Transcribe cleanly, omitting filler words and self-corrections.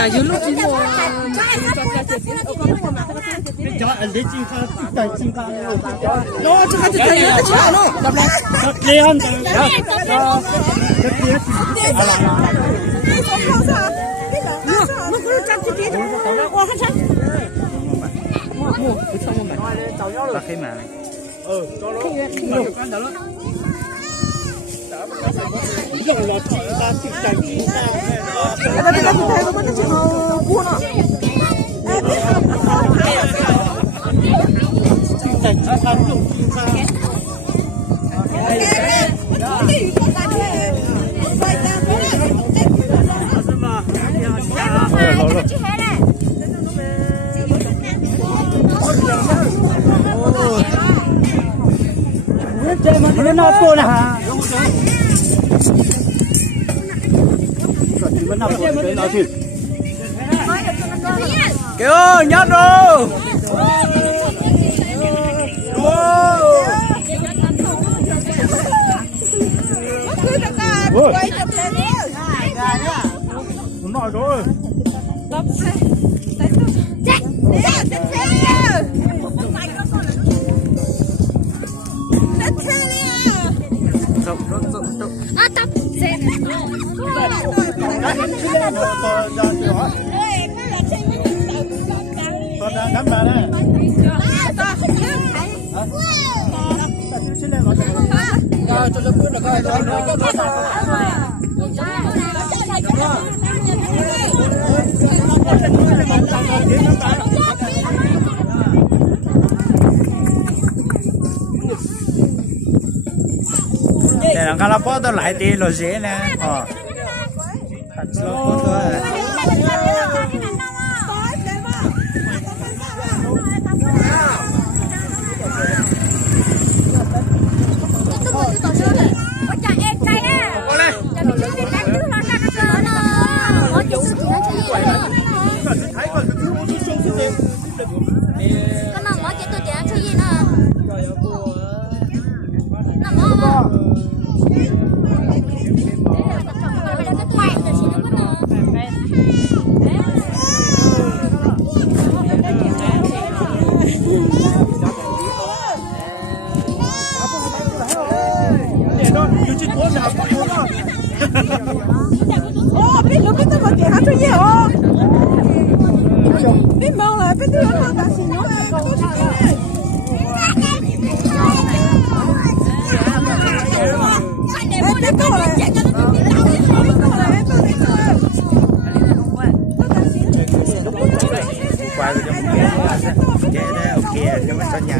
nhà dưới lúc chín rồi nó chắc chắn thấy nó chả nó đập lại đi hơn nó cứ chặt cái gì đó qua hết chắc mua cái xong một mảnh ta khi mà cho nó con đó dùng lọt ta tự cảnh ta đi ra thì thấy nó vẫn chỉ buôn à cảnh ta dùng chơi mà nó nào cô nè hả? Vẫn nào cô nào thịt? Kêu nhát rồi. Đúng rồi rồi. Tập xem để làm cái laptop tôi lại đi rồi dễ nè thật laptop tôi biết lúc biết tôi mà tiền hát cho gì hả? Biết mong là biết tôi là ta xin nó tôi chỉ cái quay cho một cái ok cho nó cho nhà